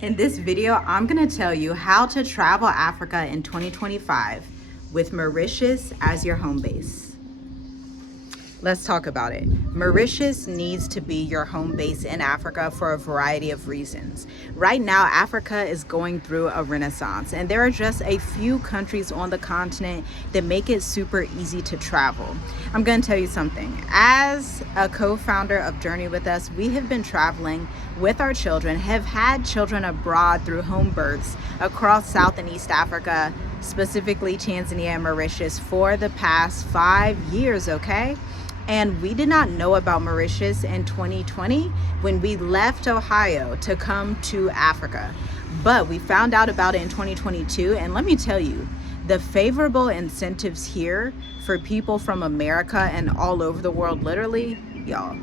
In this video, I'm going to tell you how to travel Africa in 2025 with Mauritius as your home base. Let's talk about it. Mauritius needs to be your home base in Africa for a variety of reasons. Right now, Africa is going through a renaissance, and there are just a few countries on the continent that make it super easy to travel. I'm going to tell you something. As a co-founder of Journey With Us, we have been traveling with our children, have had children abroad through home births across South and East Africa, specifically Tanzania and Mauritius, for the past 5 years, okay? And we did not know about Mauritius in 2020 when we left Ohio to come to Africa. But we found out about it in 2022. And let me tell you, the favorable incentives here for people from America and all over the world, literally, y'all,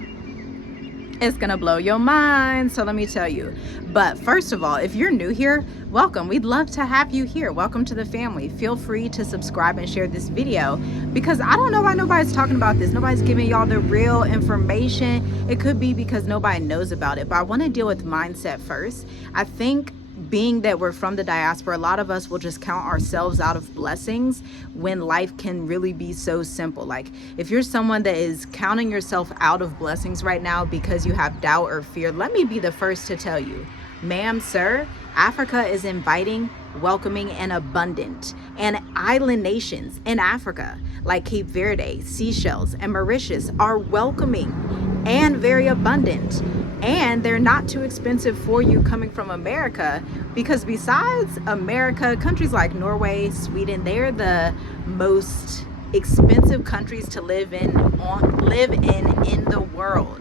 it's gonna blow your mind. So let me tell you. But first of all, if you're new here, welcome. We'd love to have you here. Welcome to the family. Feel free to subscribe and share this video, because I don't know why nobody's talking about this. Nobody's giving y'all the real information. It could be because nobody knows about it, but I want to deal with mindset first. I think being that we're from the diaspora, a lot of us will just count ourselves out of blessings when life can really be so simple. Like, if you're someone that is counting yourself out of blessings right now because you have doubt or fear, let me be the first to tell you, ma'am, sir, Africa is inviting, welcoming, and abundant. And island nations in Africa like Cape Verde, Seychelles, and Mauritius are welcoming and very abundant. And they're not too expensive for you coming from America, because besides America, countries like Norway, Sweden, they're the most expensive countries to live in the world.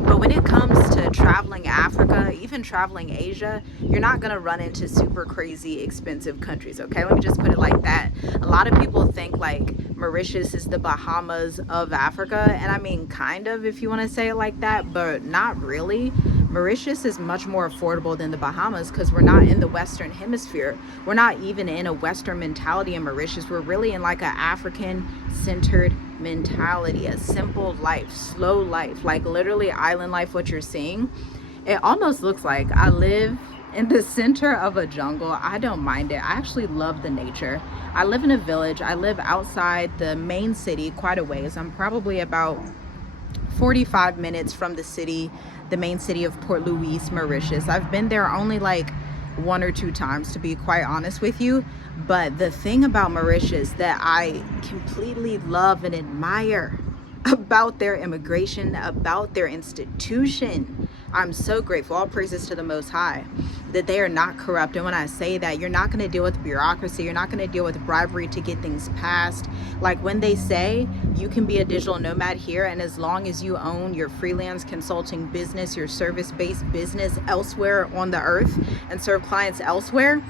But when it comes to traveling Africa, even traveling Asia, you're not going to run into super crazy expensive countries, okay? Let me just put it like that. A lot of people think like Mauritius is the Bahamas of Africa, and I mean, kind of, if you want to say it like that, but not really. Mauritius is much more affordable than the Bahamas because we're not in the Western Hemisphere. We're not even in a Western mentality in Mauritius. We're really in like an African-centered mentality, a simple life, slow life, like literally island life. What you're seeing, it almost looks like I live in the center of a jungle. I don't mind it. I actually love the nature. I live in a village. I live outside the main city quite a ways. I'm probably about 45 minutes from the city, the main city of Port Louis, Mauritius. I've been there only like 1 or 2 times, to be quite honest with you. But the thing about Mauritius that I completely love and admire about their immigration, about their institution, I'm so grateful. All praises to the Most High that they are not corrupt. And when I say that, you're not going to deal with bureaucracy. You're not going to deal with bribery to get things passed. Like when they say you can be a digital nomad here, and as long as you own your freelance consulting business, your service-based business elsewhere on the earth and serve clients elsewhere,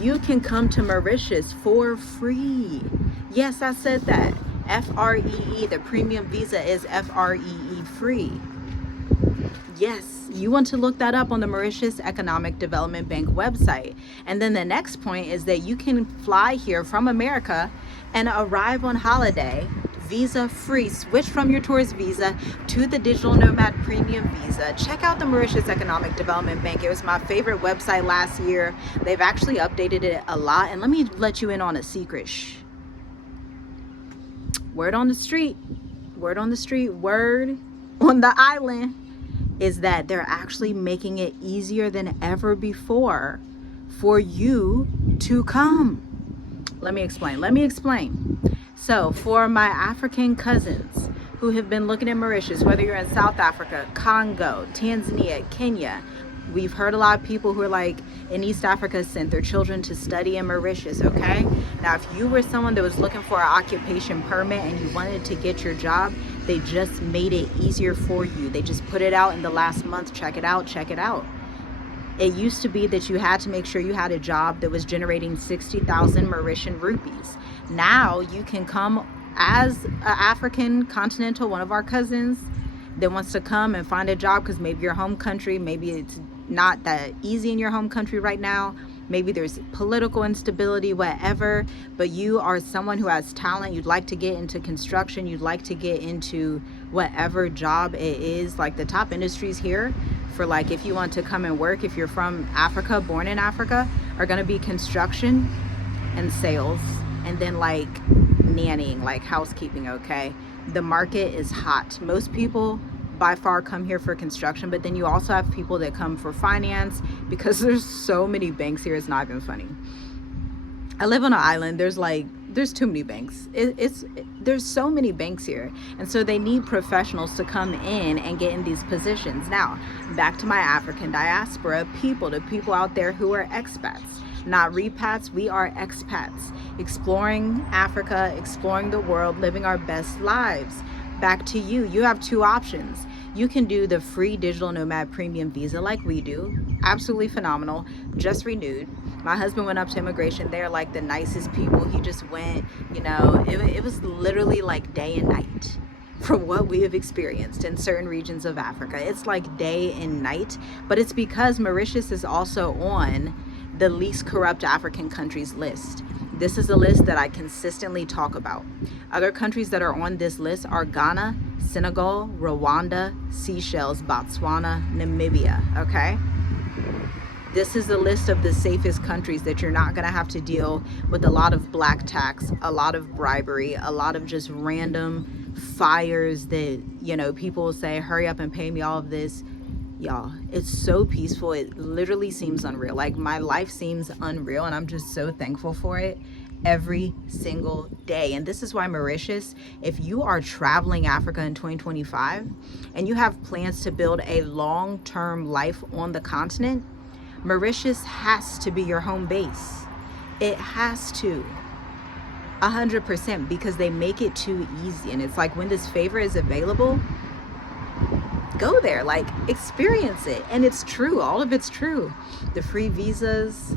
you can come to Mauritius for free. Yes, I said that. FREE, the premium visa is FREE free. Yes, you want to look that up on the Mauritius Economic Development Bank website. And then the next point is that you can fly here from America and arrive on holiday visa free. Switch from your tourist visa to the digital nomad premium visa. Check out the Mauritius Economic Development Bank. It was my favorite website last year. They've actually updated it a lot. And let me let you in on a secret. Shh. Word on the street, word on the island is that they're actually making it easier than ever before for you to come. Let me explain. So for my African cousins who have been looking at Mauritius, whether you're in South Africa, Congo, Tanzania, Kenya, we've heard a lot of people who are like in East Africa sent their children to study in Mauritius, okay? Now, if you were someone that was looking for an occupation permit and you wanted to get your job, they just made it easier for you. They just put it out in the last month. Check it out. It used to be that you had to make sure you had a job that was generating 60,000 Mauritian rupees. Now you can come as an African continental, one of our cousins that wants to come and find a job because maybe your home country, maybe it's not that easy in your home country right now. Maybe there's political instability, whatever, but you are someone who has talent. You'd like to get into construction. You'd like to get into whatever job it is. Like the top industries here for like if you want to come and work, if you're from Africa, born in Africa, are going to be construction and sales, and then like nannying, like housekeeping. Okay, the market is hot. Most people by far come here for construction, but then you also have people that come for finance, because there's so many banks here, it's not even funny. I live on an island. There's too many banks. There's so many banks here, and so they need professionals to come in and get in these positions. Now, back to my African diaspora people, the people out there who are expats, not repats. We are expats, exploring Africa, exploring the world, living our best lives. Back to you. You have two options. You can do the free digital nomad premium visa like we do. Absolutely phenomenal. Just renewed. My husband went up to immigration. They're like the nicest people. He just went, it was literally like day and night from what we have experienced in certain regions of Africa. It's like day and night, but it's because Mauritius is also on the least corrupt African countries list. This is a list that I consistently talk about. Other countries that are on this list are Ghana, Senegal, Rwanda, Seychelles, Botswana, Namibia, okay? This is a list of the safest countries that you're not gonna have to deal with a lot of black tax, a lot of bribery, a lot of just random fires that, people will say, hurry up and pay me all of this. Y'all, it's so peaceful. It literally seems unreal. Like, my life seems unreal, and I'm just so thankful for it every single day. And this is why Mauritius, if you are traveling Africa in 2025 and you have plans to build a long-term life on the continent, Mauritius has to be your home base. It has to. 100%, because they make it too easy. And it's like, when this favor is available, go there, like, experience it. And it's true. All of it's true. The free visas,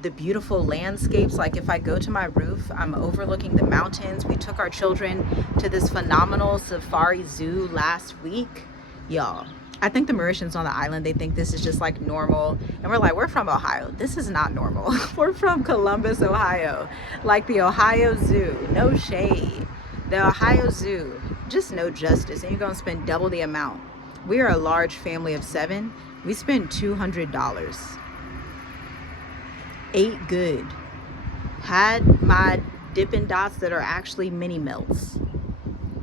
the beautiful landscapes. Like, if I go to my roof, I'm overlooking the mountains. We took our children to this phenomenal safari zoo last week. Y'all, I think the Mauritians on the island, they think this is just like normal. And we're like, we're from Ohio. This is not normal. We're from Columbus, Ohio. Like the Ohio Zoo. No shade. The Ohio Zoo, just no justice. And you're going to spend double the amount. We are a large family of 7. We spend $200. Ate good. Had my Dippin' Dots that are actually mini melts.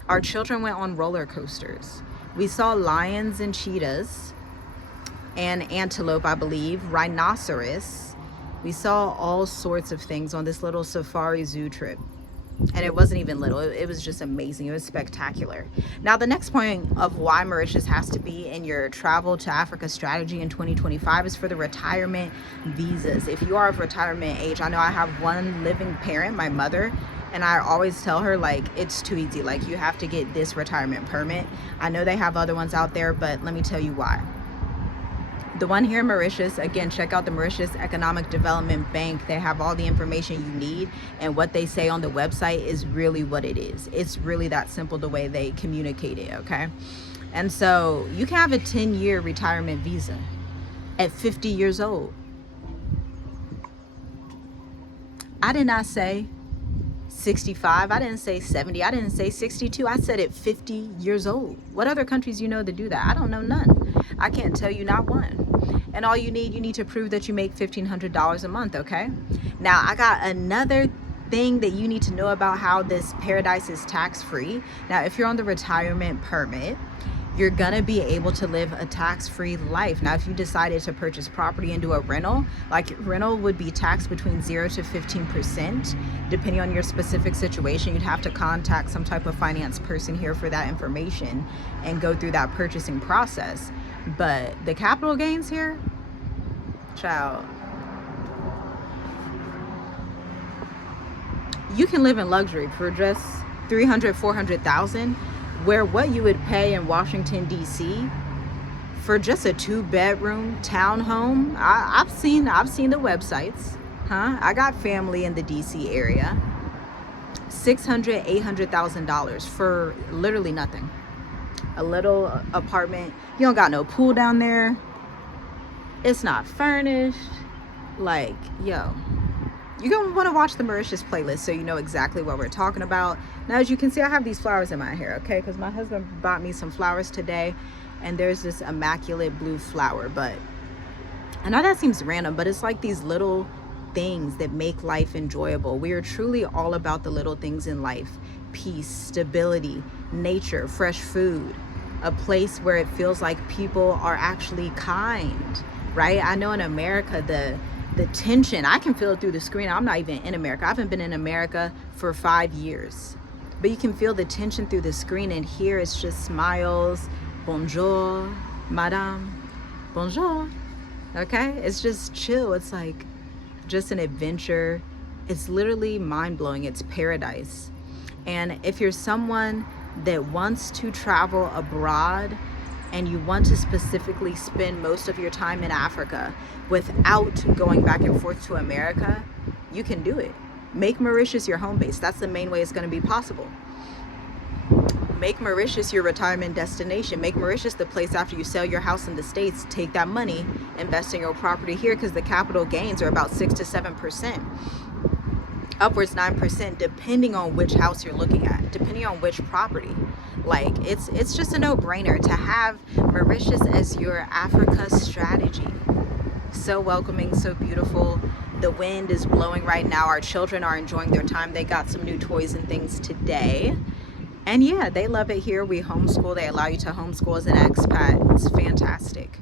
Our children went on roller coasters. We saw lions and cheetahs and antelope, I believe, rhinoceros. We saw all sorts of things on this little safari zoo trip. And it wasn't even little. It was just amazing. It was spectacular. Now, the next point of why Mauritius has to be in your travel to Africa strategy in 2025 is for the retirement visas. If you are of retirement age, I know I have one living parent, my mother, and I always tell her, like, it's too easy. Like, you have to get this retirement permit. I know they have other ones out there, but let me tell you why. The one here in Mauritius, again, check out the Mauritius Economic Development Bank. They have all the information you need, and what they say on the website is really what it is. It's really that simple, the way they communicate it, okay? And so you can have a 10-year retirement visa at 50 years old. I did not say 65. I didn't say 70. I didn't say 62. I said at 50 years old. What other countries you know that do that? I don't know none. I can't tell you not one. And all you need to prove that you make $1,500 a month, okay? Now, I got another thing that you need to know about how this paradise is tax-free. Now, if you're on the retirement permit, you're gonna be able to live a tax-free life. Now, if you decided to purchase property and do a rental, like, rental would be taxed between 0 to 15%, depending on your specific situation. You'd have to contact some type of finance person here for that information and go through that purchasing process. But the capital gains here, child, you can live in luxury for just 300, 400,000. Where what you would pay in Washington, D.C. for just a 2-bedroom townhome, I've seen the websites, I got family in the D.C. area. $600,000, $800,000 for literally nothing. A little apartment. You don't got no pool down there. It's not furnished. Like, yo. You're going to want to watch the Mauritius playlist so you know exactly what we're talking about. Now, as you can see, I have these flowers in my hair, okay? Because my husband bought me some flowers today. and there's this immaculate blue flower. But I know that seems random, but it's like these little things that make life enjoyable. We are truly all about the little things in life: peace, stability, nature, fresh food, a place where it feels like people are actually kind, right? I know in America, the tension, I can feel it through the screen. I'm not even in America. I haven't been in America for 5 years, but you can feel the tension through the screen, and here it's just smiles. Bonjour, madame. Bonjour. Okay? It's just chill. It's like just an adventure. It's literally mind-blowing. It's paradise. And if you're someone that wants to travel abroad and you want to specifically spend most of your time in Africa without going back and forth to America, you can do it. Make Mauritius your home base. That's the main way it's going to be possible. Make Mauritius your retirement destination. Make Mauritius the place after you sell your house in the States, take that money, invest in your property here, because the capital gains are about 6 to 7%, upwards 9%, depending on which house you're looking at, depending on which property. Like, it's just a no-brainer to have Mauritius as your Africa strategy. So welcoming, so beautiful. The wind is blowing right now. Our children are enjoying their time. They got some new toys and things today. And yeah, they love it here. We homeschool. They allow you to homeschool as an expat. It's fantastic.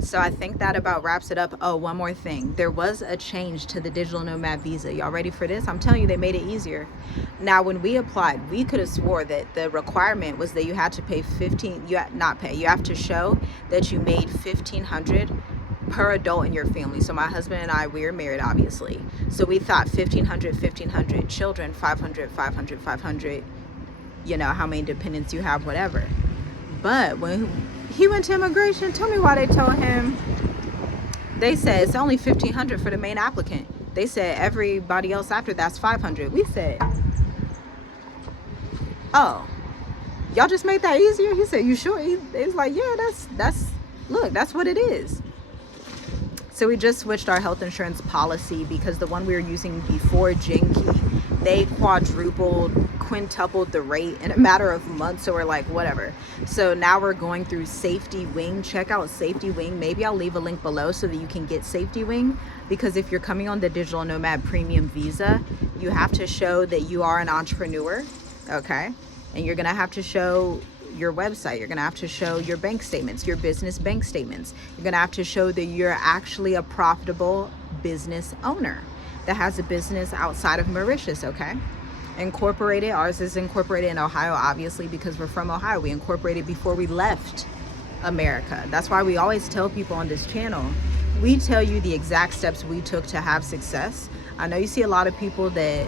So I think that about wraps it up. Oh, one more thing. There was a change to the digital nomad visa. Y'all ready for this? I'm telling you, they made it easier. Now, when we applied, we could have swore that the requirement was that you had to pay you have to show that you made $1,500 per adult in your family. So my husband and I, we are married, obviously. So we thought $1,500, children, $500, you know, how many dependents you have, whatever. But when he went to immigration, tell me why they told him, they said it's only $1,500 for the main applicant. They said everybody else after that's $500. We said, oh, y'all just made that easier? He said, you sure? He was like, yeah, that's what it is. So we just switched our health insurance policy because the one we were using before, Jinky, they quintupled the rate in a matter of months. So we're like, whatever. So now we're going through Safety Wing. Check out Safety Wing. Maybe I'll leave a link below so that you can get Safety Wing, because if you're coming on the Digital Nomad Premium Visa, you have to show that you are an entrepreneur, okay? And you're gonna have to show your website. You're gonna have to show your bank statements, your business bank statements. You're gonna have to show that you're actually a profitable business owner that has a business outside of Mauritius, okay? Incorporated. Ours is incorporated in Ohio, obviously, because we're from Ohio. We incorporated before we left America. That's why we always tell people on this channel, we tell you the exact steps we took to have success. I know you see a lot of people that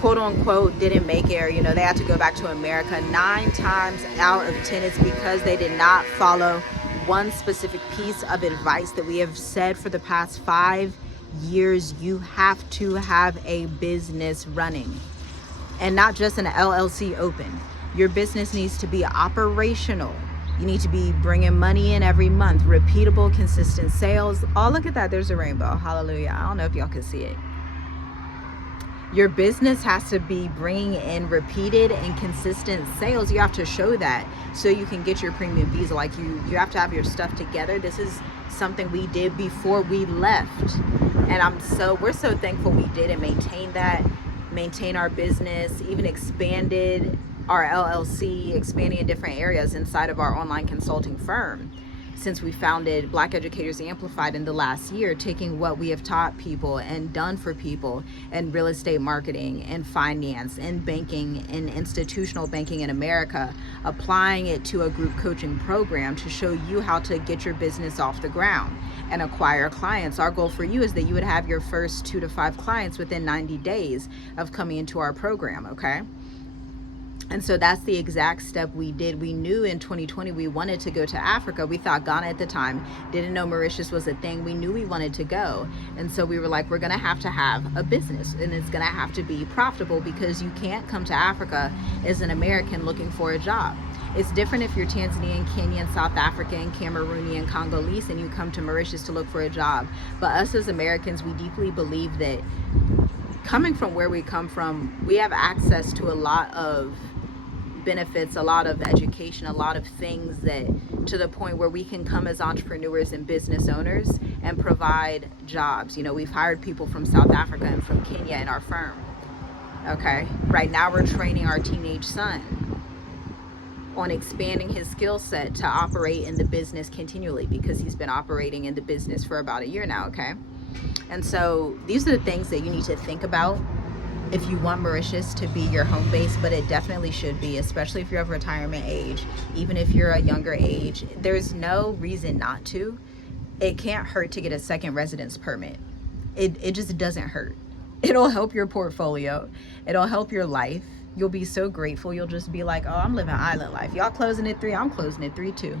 quote unquote didn't make it, or you know, they had to go back to America. 9 times out of 10 it's because they did not follow one specific piece of advice that we have said for the past 5 years. You have to have a business running, and not just an LLC open. Your business needs to be operational. You need to be bringing money in every month, repeatable, consistent sales. Oh, look at that, there's a rainbow. Hallelujah. I don't know if y'all can see it. Your business has to be bringing in repeated and consistent sales. You have to show that so you can get your premium visa. Like you have to have your stuff together. This is something we did before we left, and we're so thankful we did and maintain our business, even expanded our LLC, expanding in different areas inside of our online consulting firm. Since we founded Black Educators Amplified in the last year, taking what we have taught people and done for people in real estate marketing and finance and banking and institutional banking in America, applying it to a group coaching program to show you how to get your business off the ground and acquire clients. Our goal for you is that you would have your first 2 to 5 clients within 90 days of coming into our program, okay? And so that's the exact step we did. We knew in 2020 we wanted to go to Africa. We thought Ghana at the time, didn't know Mauritius was a thing. We knew we wanted to go. And so we were like, we're gonna have to have a business, and it's gonna have to be profitable, because you can't come to Africa as an American looking for a job. It's different if you're Tanzanian, Kenyan, South African, Cameroonian, Congolese, and you come to Mauritius to look for a job. But us as Americans, we deeply believe that coming from where we come from, we have access to a lot of benefits, a lot of education, a lot of things that to the point where we can come as entrepreneurs and business owners and provide jobs. We've hired people from South Africa and from Kenya in our firm. Okay, right now we're training our teenage son on expanding his skill set to operate in the business continually, because he's been operating in the business for about a year now. Okay, and so these are the things that you need to think about if you want Mauritius to be your home base, but it definitely should be, especially if you're of retirement age. Even if you're a younger age, there's no reason not to. It can't hurt to get a second residence permit. It just doesn't hurt. It'll help your portfolio. It'll help your life. You'll be so grateful. You'll just be like, oh, I'm living island life. Y'all closing at 3, I'm closing at 3 too.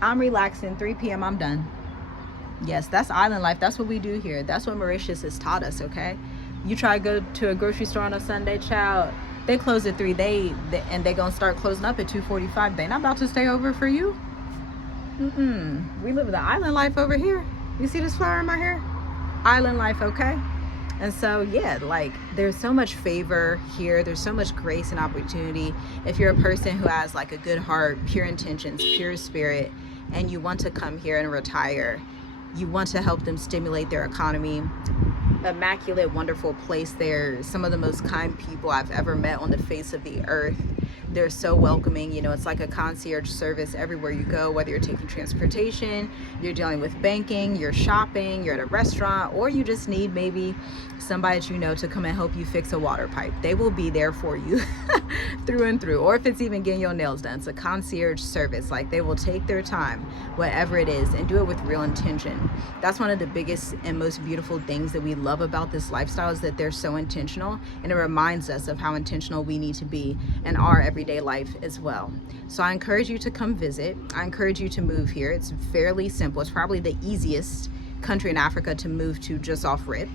I'm relaxing, 3 p.m. I'm done. Yes, that's island life. That's what we do here. That's what Mauritius has taught us, okay? You try to go to a grocery store on a Sunday, child, they close at 3, and they gonna start closing up at 2:45. They not about to stay over for you. We live the island life over here. You see this flower in my hair? Island life, okay? And so, yeah, like, there's so much favor here. There's so much grace and opportunity. If you're a person who has like a good heart, pure intentions, pure spirit, and you want to come here and retire, you want to help them stimulate their economy. Immaculate, wonderful place there. Some of the most kind people I've ever met on the face of the earth. They're so welcoming. It's like a concierge service everywhere you go, whether you're taking transportation, you're dealing with banking, you're shopping, you're at a restaurant, or you just need maybe somebody that to come and help you fix a water pipe. They will be there for you through and through. Or if it's even getting your nails done, it's a concierge service. Like, they will take their time, whatever it is, and do it with real intention. That's one of the biggest and most beautiful things that we love about this lifestyle, is that they're so intentional, and it reminds us of how intentional we need to be in our everyday life as well. So I encourage you to come visit. I encourage you to move here. It's fairly simple. It's probably the easiest country in Africa to move to just off rip.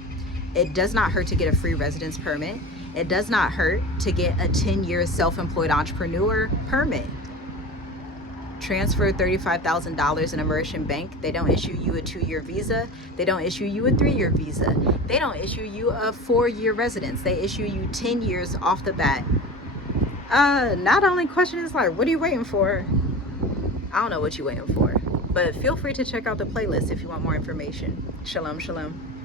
It does not hurt to get a free residence permit. It does not hurt to get a 10-year self-employed entrepreneur permit. Transfer $35,000 in a Mauritian bank. They don't issue you a 2-year visa. They don't issue you a 3-year visa. They don't issue you a 4-year residence. They issue you 10 years off the bat. Now the only question is, like, what are you waiting for? I don't know what you're waiting for, but feel free to check out the playlist if you want more information. Shalom, shalom.